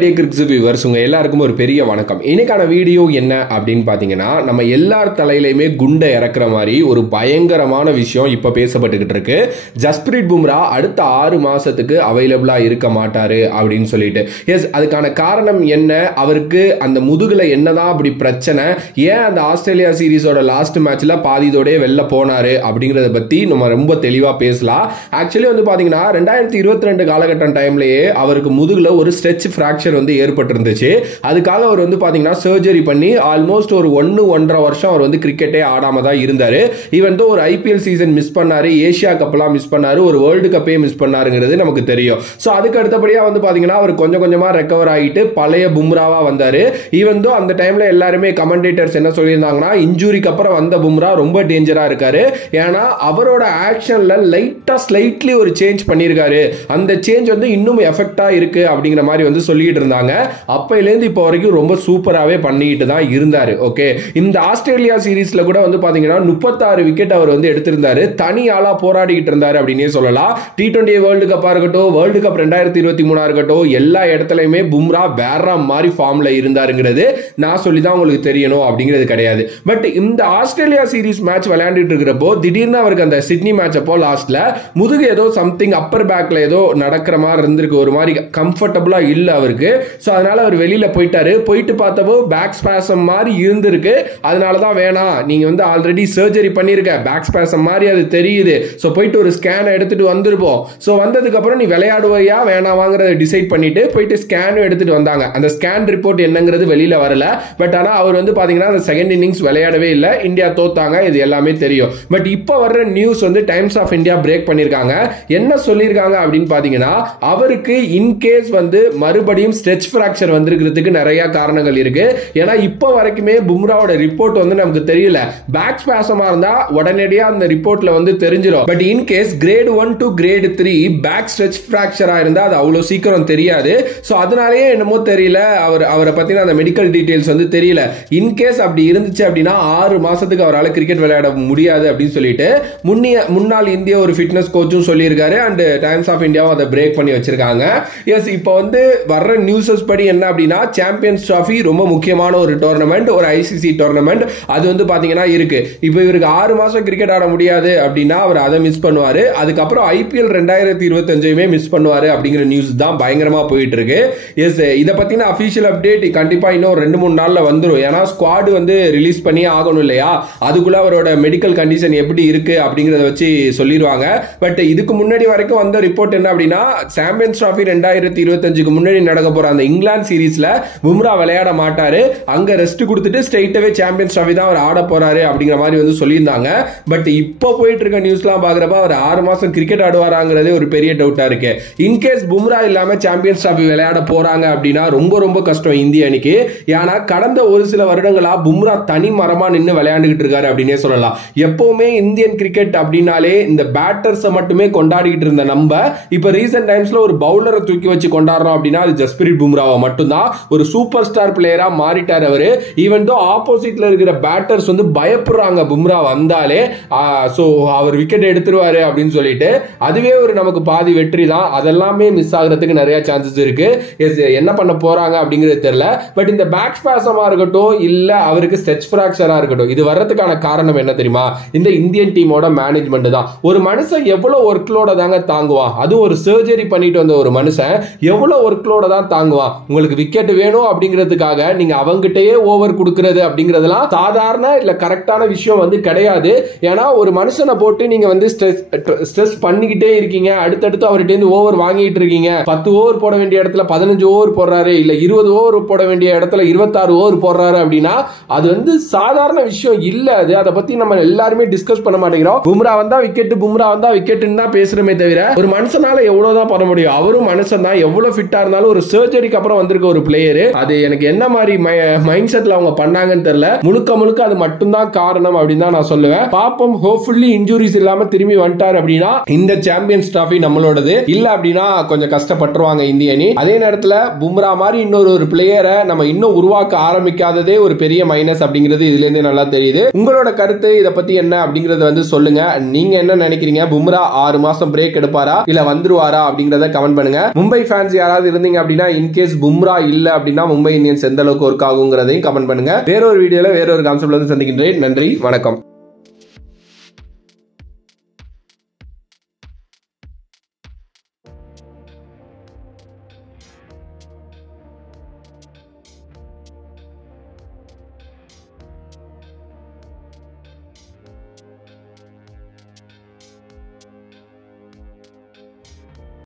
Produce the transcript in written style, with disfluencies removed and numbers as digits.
Viewers உங்க எல்லாருக்கும் ஒரு பெரிய வணக்கம். இன்னைக்கான வீடியோ என்ன அப்படின்னு பாத்தீங்கன்னா, நம்ம எல்லார் தலையிலுமே குண்டை இறக்குற மாதிரி ஒரு பயங்கரமான விஷயம் இப்ப பேசப்பட்டுக்கிட்டு இருக்கு. ஜஸ்பிரீத் பும்ரா அடுத்த 6 மாசத்துக்கு அவைலபிளா இருக்க மாட்டாரு அப்படின்னு சொல்லிட்டு. எஸ், அதுக்கான காரணம் என்ன, அவருக்கு அந்த முதுகுல என்னதான் அப்படி பிரச்சனை, ஏன் அந்த ஆஸ்திரேலியா சீரிஸோட லாஸ்ட் மேட்ச்ல பாதியோட வெளில போனாரு அப்படிங்கறத பத்தி நம்ம ரொம்ப தெளிவா பேசலாம். ஆக்சுவலி வந்து பாத்தீங்கன்னா 2022 காலகட்டம் டைம்லயே அவருக்கு முதுகுல ஒரு ஸ்ட்ரெச் ஃபிராக்சர் வந்து ஏற்பட்டிருந்துச்சு. அதுக்காக அவர் வந்து பாத்தீங்கன்னா சர்ஜரி பண்ணி ஆல்மோஸ்ட் ஒரு 1.5 வருஷம் அவர் வந்து கிரிக்கெட்டே ஆடாம தான் இருந்தாரு. ஈவன் தோ ஒரு ஐபிஎல் சீசன் மிஸ் பண்ணாரு, ஏசியா கப்லாம் மிஸ் பண்ணாரு, ஒரு வேர்ல்டு கப்பே மிஸ் பண்ணாருங்கிறது நமக்கு தெரியும். சோ அதுக்கு அடுத்தபடியா வந்து பாத்தீங்கன்னா அவர் கொஞ்சம் கொஞ்சமா ரெக்கவர் ஆகிட்டு பழைய பும்ராவா வந்தாரு. ஈவன் தோ அந்த டைம்ல எல்லாருமே கமெண்டேட்டர்ஸ் என்ன சொல்லியிருந்தாங்கன்னா, இன்ஜூரிக்கு அப்புறம் வந்த பும்ரா ரொம்ப டேஞ்சரா இருக்காரு, ஏன்னா அவரோட ஆக்ஷன்ல லைட்டா ஸ்லைட்லி ஒரு சேஞ்ச் பண்ணியிருக்காரு, அந்த சேஞ்ச் வந்து இன்னும் எஃபெக்டா இருக்கு அப்படிங்கிற மாதிரி வந்து சொல்லிட்டு இருந்தாங்க. அப்பையிலேருந்து இப்போ வரைக்கும் ரொம்ப சூப்பராகவே பண்ணிட்டு தான் இருந்தாரு. ஓகே, இந்த ஆஸ்திரேலியா சீரீஸ்ல கூட வந்து பாத்தீங்கன்னா 36 விக்கெட் அவர் வந்து எடுத்திருந்தாரு, தனி ஆளா போராடிக்கிட்டு இருந்தாரு அப்படின்னே சொல்லலாம். T20 வேர்ல்டு கப்பா இருக்கட்டும், வேர்ல்டு கப் 2023 இருக்கட்டும், எல்லா இடத்துலயுமே பும்ரா வேற மாதிரி ஃபார்ம்ல இருந்தாருங்கிறது நான் சொல்லி தான் உங்களுக்கு தெரியணும் அப்படிங்கிறது கிடையாது. பட் இந்த ஆஸ்திரேலியா சீரீஸ் மேட்ச் விளையாண்டுட்டு இருக்கிறப்போ திடீர்னு அவருக்கு அந்த சிட்னி மேட்ச் அப்போ லாஸ்ட்ல முதுகு ஏதோ சம்திங் அப்பர் பேக்ல ஏதோ நடக்கிற மாதிரி இருந்திருக்கு, ஒரு மாதிரி கம்ஃபர்டபுளா இல்ல அவருக்கு. சோ அதனால அவர் வெளியில போயிட்டாரு. போயிட்டு பார்த்தப்போ பேக் ஸ்பாசம் மாதிரி இருந்திருக்கு. அதனால தான் வேணாம், நீங்க வந்து ஆல்ரெடி சர்ஜரி பண்ணிருக்க, பேக் ஸ்பாசம் மாதிரி அது தெரியுது, சோ போயிட்டு ஒரு ஸ்கேன் எடுத்துட்டு வந்திருப்போம். சோ வந்ததுக்கு அப்புறம் நீ விளையாடுவையா வேணாமாங்கிறத டிசைட் பண்ணிட்டு போயிட்டு ஸ்கேனும் எடுத்துட்டு வந்தாங்க. அந்த ஸ்கேன் ரிப்போர்ட் என்னங்கிறது வெளியில வரல. பட் ஆனா அவர் வந்து பாத்தீங்கன்னா அந்த செகண்ட் இன்னிங்ஸ் விளையாடவே இல்ல, இந்தியா தோத்தாங்க, இது எல்லாமே தெரியும். பட் இப்போ வர்ற நியூஸ் வந்து டைம்ஸ் ஆஃப் இந்தியா பிரேக் பண்ணிருக்காங்க. என்ன சொல்லிருக்காங்க அப்படின்னு பாத்தீங்கன்னா, அவருக்கு இன்கேஸ் வந்து மறுபடியும் ஸ்ட்ரெச் ஃபிராக்சர் வந்திருக்கிறதுக்கு நிறைய காரணங்கள் இருக்கு. ஏன்னா இப்போ வரைக்குமே பும்ராவோட ரிப்போர்ட் வந்து நமக்கு தெரியல. பேக் ஸ்பாசமா இருந்தா உடனடியா அந்த ரிப்போர்ட்ல வந்து தெரிஞ்சிடும். But in case grade 1 to grade 3 back stretch ஃபிராக்சரா இருந்தா அது அவ்வளவு சீக்கிரம் தெரியாது. சோ அதனாலேயே என்னமோ தெரியல, அவரை பத்தின அந்த மெடிக்கல் டீடைல்ஸ் வந்து தெரியல. இன் கேஸ் அப்படி இருந்துச்சு அப்படின்னா 6 மாசத்துக்கு அவரால் கிரிக்கெட் விளையாட முடியாது அப்படின்னு சொல்லிட்டு முன்னாள் இந்திய ஒரு ஃபிட்னஸ் கோச்சும் சொல்லியிருக்காரு. அண்ட் டைம்ஸ் ஆஃப் இந்தியாவும் அதை பிரேக் பண்ணி வச்சிருக்காங்க. எஸ், இப்போ வந்து வர்ற நியூஸஸ் படி என்ன அப்படின்னா, சாம்பியன்ஸ் டிராஃபி ரொம்ப முக்கியமான ஒரு டோர்னமெண்ட், ஒரு ஐசிசி டோர்னமெண்ட், அது வந்து பாத்தீங்கன்னா இருக்கு. இப்போ இவருக்கு 6 மாசம் கிரிக்கெட் ஆட முடியாது அப்படின்னா அவர் அதை மிஸ் பண்ணுவாரு. அதுக்கப்புறம் ஐபிஎல் 2025 மிஸ் பண்ணுவாரு அப்படிங்கிற நியூஸ் தான் பயங்கரமா போயிட்டு இருக்கு. எஸ், இதை பத்தின அபிஷியல் அப்டேட் கண்டிப்பா இன்னும் 2-3 நாள்ல வந்துடும். ஏன்னா ஸ்குவாட் வந்து ரிலீஸ் பண்ணி ஆகணும் இல்லையா, அதுக்குள்ள அவரோட மெடிக்கல் கண்டிஷன் எப்படி இருக்கு அப்படிங்கறத வச்சு சொல்லிடுவாங்க. பட் இதுக்கு முன்னாடி வரைக்கும் வந்த ரிப்போர்ட் என்ன அப்படின்னா, சாம்பியன்ஸ் டிராஃபி 2025 முன்னாடி நடக்க போற அந்த இங்கிலாந்து சீரீஸ்ல பும்ரா விளையாட மாட்டாரு, அங்க ரெஸ்ட் கொடுத்துட்டு ஸ்ட்ரைட்டாவே சாம்பியன்ஸ் டிராஃபி தான் அவர் ஆட போறாரு அப்படிங்கிற மாதிரி வந்து சொல்லியிருந்தாங்க. பட் இப்போ போயிட்டு இருக்க நியூஸ்லாம் பாக்குறப்ப அவர் 6 மாசம் கிரிக்கெட் ஆடுவாராங்கிறதே ஒரு பெரிய டவுட்டா இருக்கு. இன்கேஸ் பும்ரா இல்லாம சாம்பியன்ஸ் டிராஃபி விளையாட போறாங்க அப்படின்னா ரொம்ப ரொம்ப கஷ்டம் இந்திய அணிக்கு. ஏன்னா கடந்த ஒரு சில வருடங்களா பும்ரா தனி மரமா நின்று விளையாண்டுகிட்டு இருக்காரு அப்படின்னே சொல்லலாம். எப்பவுமே இந்தியன் கிரிக்கெட் அப்படின்னாலே இந்த பேட்டர்ஸ் மட்டுமே கொண்டாடிட்டு இருந்த நம்ம இப்ப ரீசன்ட் டைம்ஸ்ல ஒரு பவுலரை தூக்கி வச்சு கொண்டாடுறோம் அப்படின்னா அது ஜஸ்பிரீத் பும்ராவை மட்டும்தான். ஒரு சூப்பர் ஸ்டார் பிளேயரா மாறிட்டார் அவரு. ஈவன் தோ ஆப்போசிட்ல இருக்கிற பேட்டர்ஸ் வந்து பயப்படுறாங்க பும்ரா வந்தாலே, சோ அவர் விக்கெட் எடுத்துருவாரு அப்படின்னு சொல்லிட்டு. அதுவே ஒரு நமக்கு பாதி வெற்றி தான். அதெல்லாமே மிஸ் ஆகிறதுக்கு நிறைய சான்சஸ் இருக்கு. என்ன பண்ண போறாங்க அப்படிங்கிறது தெரியல. பட் இந்த பேக் ஸ்பாசமா இருக்கட்டும், இல்ல அவருக்கு ஸ்ட்ரெச் ஃபிராக்சரா இருக்கட்டும், இது வர்றதுக்கான காரணம் என்ன தெரியுமா, இந்த இந்தியன் டீமோட மேனேஜ்மெண்ட் தான். ஒரு மனுஷன் எவ்வளவு ஒர்க்லோட தாங்க தாங்குவான், அது ஒரு சர்ஜரி பண்ணிட்டு வந்த ஒரு மனுஷன் எவ்வளவு ஒர்க்லோட தான் தாங்குவான். உங்களுக்கு விக்கெட் வேணும் அப்படிங்கிறதுக்காக நீங்க அவங்கிட்டயே ஓவர் கொடுக்கிறது அப்படிங்கிறதுலாம் சாதாரண இல்ல கரெக்டான விஷயம் வந்து கிடையாது. ஏன்னா ஒரு மனுஷனை போட்டு நீங்க வந்து ஸ்ட்ரெஸ் பண்ணிக்கிட்டே இருக்கீங்க, அடுத்தடுத்து அவர்கிட்ட இருந்து ஓவர் வாங்கிட்டு இருக்கீங்க. 10 ஓவர் போட வேண்டிய இடத்துல 15 ஓவர் போடுறாரு, இல்ல 20 ஓவர் போட வேண்டிய இடத்துல 26 ஓவர் போடுறாரு அப்படின்னா அது வந்து சாதாரண விஷயம் இல்ல. அது அதை பத்தி நம்ம எல்லாருமே டிஸ்கஸ் பண்ண மாட்டேங்கிறோம். பும்ரா வந்தா விக்கெட், பும்ரா வந்தா விக்கெட்னு தான் பேசுறமே தவிர ஒரு மனுஷனால எவ்வளவுதான் பண்ண முடியும். அவரும் மனுஷன் தான், எவ்வளவு ஃபிட்டா இருந்தாலும் ஒரு சர்ஜரிக்கு அப்புறம் வந்திருக்க ஒரு பிளேயர். அது எனக்கு என்ன மாதிரி மைண்ட் செட்ல அவங்க பண்ணாங்கன்னு தெரியல. முழுக்க அது மட்டும்தான் காரணம் அப்படின்னு தான் நான் சொல்லுவேன். பாப்போம், ஹோப்ஃபுல்லி இன்ஜூரிஸ் இல்லாம திரும்பி வந்துட்டார் அப்படின்னா இந்த சாம்பியன்ஸ் டிராஃபி நம்மளோடது. இல்ல அப்படின்னா கொஞ்சம் கஷ்டப்பட்டுருவாங்க இந்திய அணி. அதே நேரத்தில் பும்ரா மாதிரி இன்னொரு பிளேயரை நம்ம இன்னும் உருவாக்க ஆரம்பிக்காததே ஒரு பெரிய மைனஸ் அப்படிங்கிறது இதுல இருந்து நல்லா தெரியுது. உங்களோட கருத்து இதை பத்தி என்ன அப்படிங்கறத வந்து சொல்லுங்க. நீங்க என்ன நினைக்கிறீங்க? பும்ரா 6 மாசம் பிரேக் எடுப்பாரா இல்ல வந்துருவாரா அப்படிங்கறத கமெண்ட் பண்ணுங்க. மும்பை ஃபேன்ஸ் யாராவது இருந்தீங்க அப்படின்னா அப்படின்னா இன்கேஸ் பும்ரா இல்ல அப்படின்னா மும்பை இந்தியன்ஸ் எந்த அளவுக்கு ஒர்க் ஆகுங்கிறதையும் கமெண்ட் பண்ணுங்க. வேறொரு வீடியோல வேறொரு கான்செப்ட்ல வந்து சந்திக்கின்றேன். நன்றி, வணக்கம்.